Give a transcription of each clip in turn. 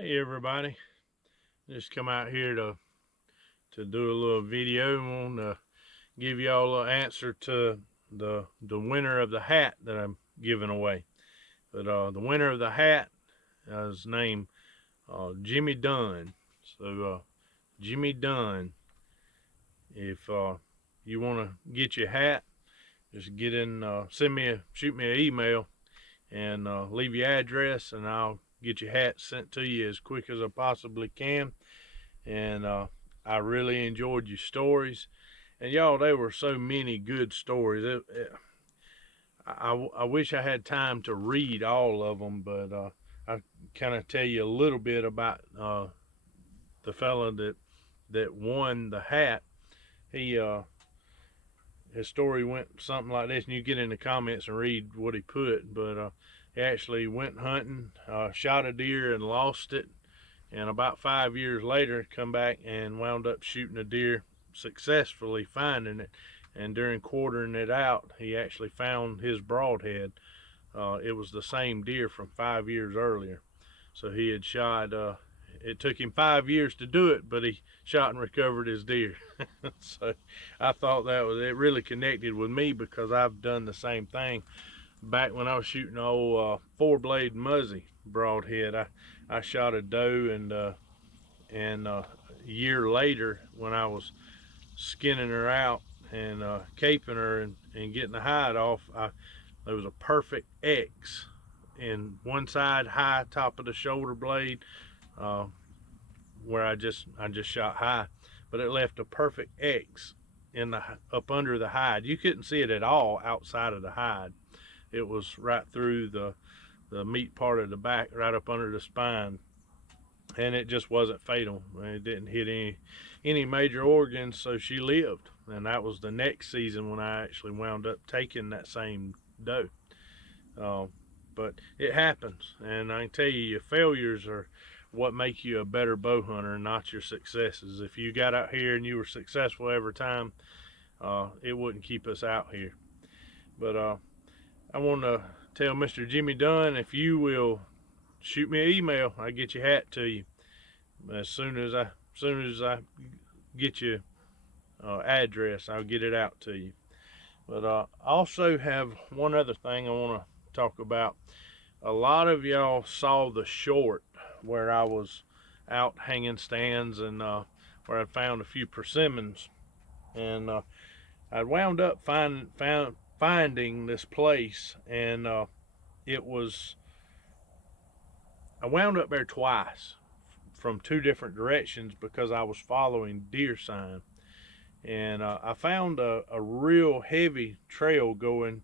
Hey everybody, just come out here to do a little video. I want to give y'all an answer to the winner of the hat that I'm giving away. But the winner of the hat is named Jimmy Dunn. So Jimmy Dunn, if you want to get your hat, just get in, shoot me an email and leave your address, and I'll get your hat sent to you as quick as I possibly can. And I really enjoyed your stories, and y'all, there were so many good stories. I wish I had time to read all of them, but I kind of tell you a little bit about the fella that won the hat. He his story went something like this, and you get in the comments and read what he put. But he actually went hunting, shot a deer and lost it, and about 5 years later come back and wound up shooting a deer, successfully finding it. And during quartering it out, he actually found his broadhead. It was the same deer from 5 years earlier. So he had shot, it took him 5 years to do it, but he shot and recovered his deer. So I thought it really connected with me, because I've done the same thing. Back when I was shooting an old 4-blade Muzzy broadhead, I shot a doe, and a year later, when I was skinning her out and caping her and getting the hide off, there was a perfect X in one side, high, top of the shoulder blade, where I just shot high, but it left a perfect X in the up under the hide. You couldn't see it at all outside of the hide. It was right through the meat part of the back, right up under the spine, and it just wasn't fatal. It didn't hit any major organs, so she lived. And that was the next season when I actually wound up taking that same doe. But it happens, and I can tell you, your failures are what make you a better bow hunter, not your successes. If you got out here and you were successful every time, it wouldn't keep us out here. But I want to tell Mr. Jimmy Dunn, if you will shoot me an email, I'll get your hat to you as soon as I get your address. I'll get it out to you. But I also have one other thing I want to talk about. A lot of y'all saw the short where I was out hanging stands, and where I found a few persimmons, and I wound up finding this place, and I wound up there twice from 2 different directions, because I was following deer sign. And I found a real heavy trail going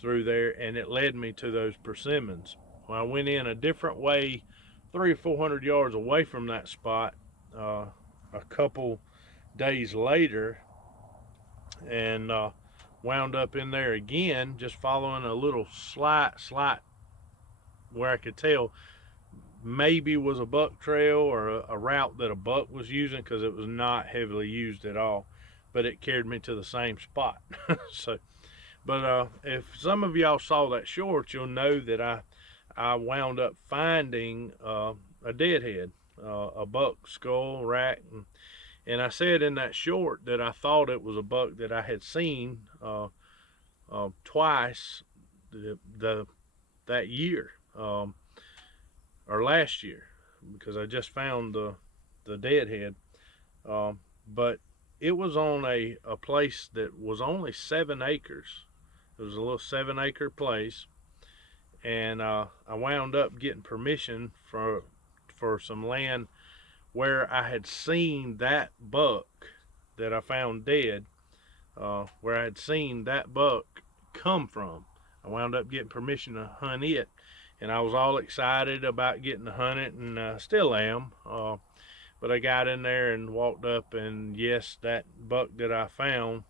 through there, and it led me to those persimmons. When I went in a different way, 300 or 400 yards away from that spot, a couple days later, and wound up in there again, just following a little slight where I could tell maybe was a buck trail, or a route that a buck was using, because it was not heavily used at all, but it carried me to the same spot. So, but if some of y'all saw that short, you'll know that I wound up finding a deadhead, a buck skull rack, and I said in that short that I thought it was a buck that I had seen twice that year, or last year, because I just found the deadhead. But it was on a place that was only 7 acres. It was a little 7-acre place, and I wound up getting permission for some land where I had seen that buck that I found dead, where I had seen that buck come from. I wound up getting permission to hunt it, and I was all excited about getting to hunt it, and still am. But I got in there and walked up, and yes, that buck that I found,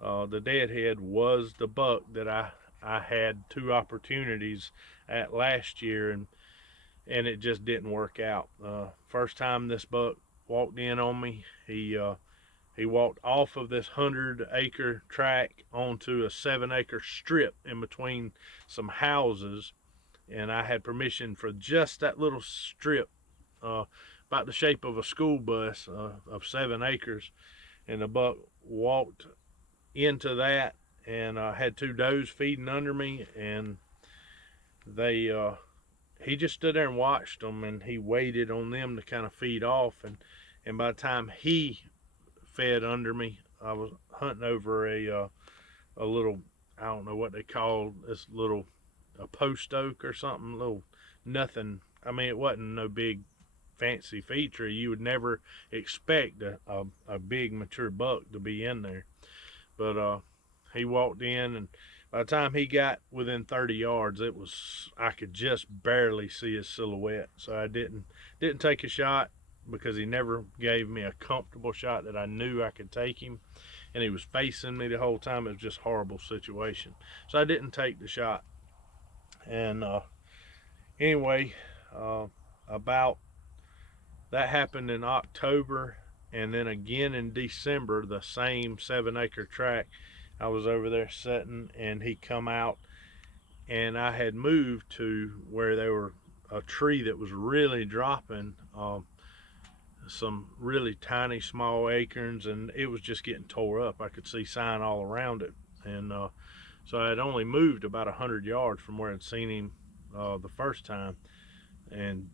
the deadhead, was the buck that I had 2 opportunities at last year, and it just didn't work out. First time this buck walked in on me, he walked off of this 100-acre tract onto a 7-acre strip in between some houses, and I had permission for just that little strip about the shape of a school bus of 7 acres, and the buck walked into that, and I had 2 does feeding under me, and they he just stood there and watched them, and he waited on them to kind of feed off, and by the time he fed under me, I was hunting over a little, I don't know what they call this, little, a post oak or something, little nothing. I mean, it wasn't no big fancy feed tree. You would never expect a big mature buck to be in there. But he walked in, and by the time he got within 30 yards, I could just barely see his silhouette. So I didn't take a shot, because he never gave me a comfortable shot that I knew I could take him, and he was facing me the whole time. It was just a horrible situation, so I didn't take the shot. And anyway, about that happened in October, and then again in December, the same 7 acre tract. I was over there sitting, and he come out, and I had moved to where there were a tree that was really dropping some really tiny small acorns, and it was just getting tore up. I could see sign all around it, and so I had only moved about 100 yards from where I'd seen him the first time. And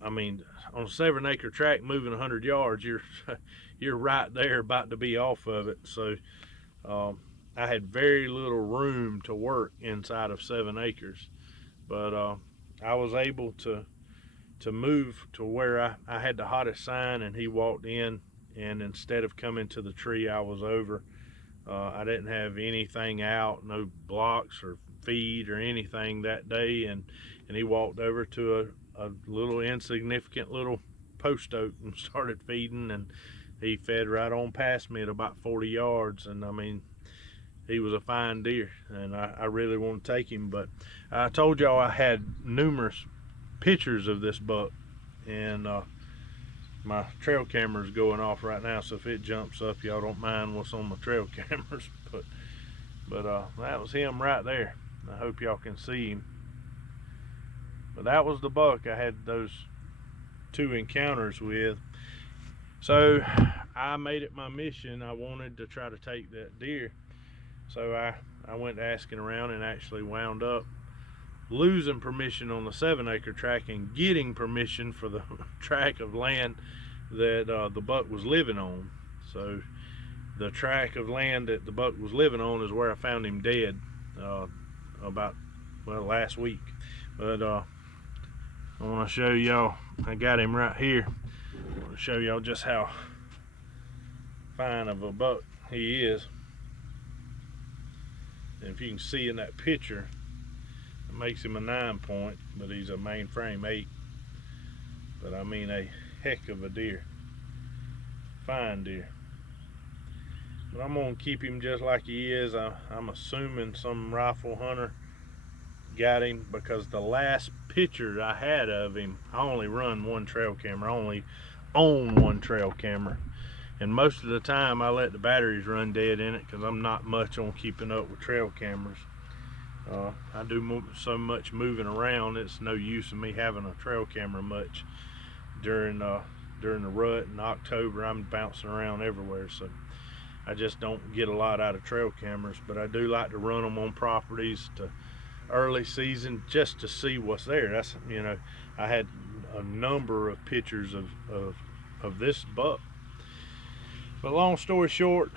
I mean, on a 7 acre tract, moving 100 yards, you're right there about to be off of it. So I had very little room to work inside of 7 acres, but I was able to move to where I had the hottest sign, and he walked in, and instead of coming to the tree I was over, I didn't have anything out, no blocks or feed or anything that day, and he walked over to a little insignificant little post oak and started feeding, and he fed right on past me at about 40 yards. And I mean, he was a fine deer, and I really want to take him. But I told y'all I had numerous pictures of this buck, and my trail camera's going off right now, so if it jumps up, y'all don't mind what's on my trail cameras. But that was him right there. I hope y'all can see him. But that was the buck I had those 2 encounters with. So I made it my mission. I wanted to try to take that deer, so I went asking around, and actually wound up losing permission on the 7 acre tract and getting permission for the tract of land that the buck was living on. So the tract of land that the buck was living on is where I found him dead about, well, last week. But I want to show y'all, I got him right here. I want to show y'all just how fine of a buck he is. And if you can see in that picture, it makes him a 9 point, but he's a mainframe 8. But I mean, a heck of a deer. Fine deer. But I'm gonna keep him just like he is. I'm assuming some rifle hunter got him, because the last picture I had of him, I only run 1 trail camera. I only own 1 trail camera, and most of the time I let the batteries run dead in it, because I'm not much on keeping up with trail cameras. I do so much moving around, it's no use of me having a trail camera much during the rut. In October, I'm bouncing around everywhere, so I just don't get a lot out of trail cameras. But I do like to run them on properties to early season, just to see what's there. That's, you know, I had a number of pictures of this buck. But long story short,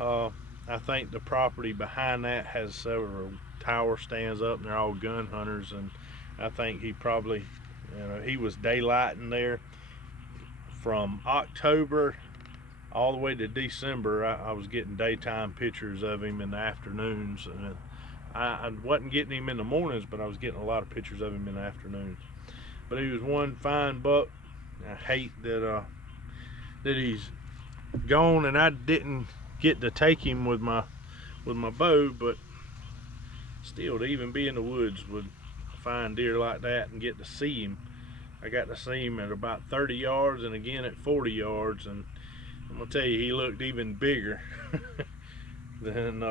I think the property behind that has several tower stands up, and they're all gun hunters, and I think he probably, you know, he was daylighting there from October all the way to December. I was getting daytime pictures of him in the afternoons, and I wasn't getting him in the mornings, but I was getting a lot of pictures of him in the afternoons. But he was one fine buck. I hate that he's gone, and I didn't get to take him with my bow, but still, to even be in the woods with a fine deer like that and get to see him. I got to see him at about 30 yards and again at 40 yards, and I'm gonna tell you, he looked even bigger than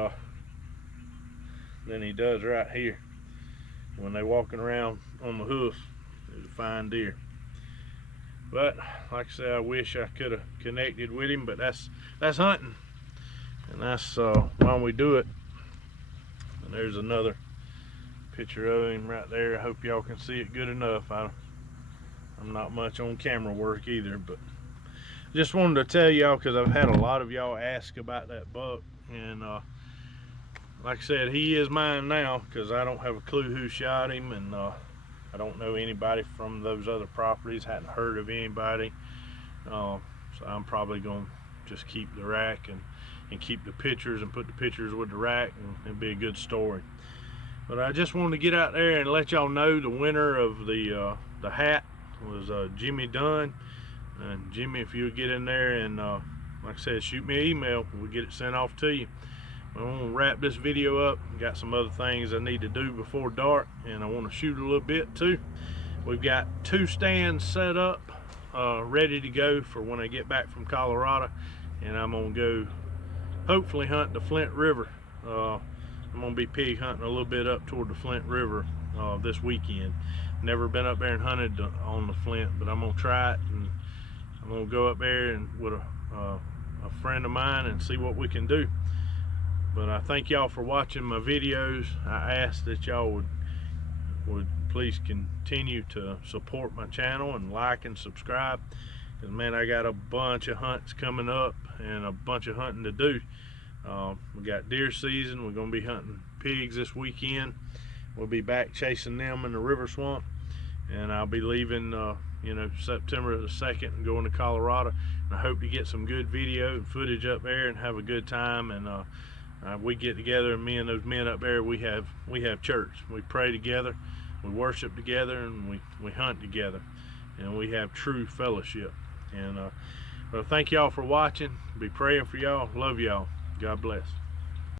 he does right here. When they're walking around on the hoof, he's a fine deer. But like I said, I wish I could have connected with him, but that's hunting, and that's why we do it. And there's another picture of him right there. I hope y'all can see it good enough. I'm not much on camera work either, but just wanted to tell y'all because I've had a lot of y'all ask about that buck, and like I said, he is mine now because I don't have a clue who shot him, and I don't know anybody from those other properties, hadn't heard of anybody, so I'm probably gonna just keep the rack and keep the pictures and put the pictures with the rack, and it'd be a good story. But I just wanted to get out there and let y'all know the winner of the hat was Jimmy Dunn. And Jimmy, if you'll get in there and like I said, shoot me an email, we'll get it sent off to you. I'm gonna wrap this video up. Got some other things I need to do before dark, and I want to shoot a little bit too. We've got 2 stands set up, ready to go for when I get back from Colorado, and I'm gonna go hopefully hunt the Flint River. I'm gonna be pig hunting a little bit up toward the Flint River this weekend. Never been up there and hunted on the Flint, but I'm gonna try it, and I'm gonna go up there and with a friend of mine and see what we can do. But I thank y'all for watching my videos. I ask that y'all would please continue to support my channel and like and subscribe, because man, I got a bunch of hunts coming up and a bunch of hunting to do. We got deer season. We're gonna be hunting pigs this weekend. We'll be back chasing them in the river swamp, and I'll be leaving you know, September the 2nd and going to Colorado, and I hope to get some good video and footage up there and have a good time. And we get together, and me and those men up there, we have church. We pray together, we worship together, and we hunt together, and we have true fellowship. And well, thank y'all for watching. Be praying for y'all. Love y'all. God bless.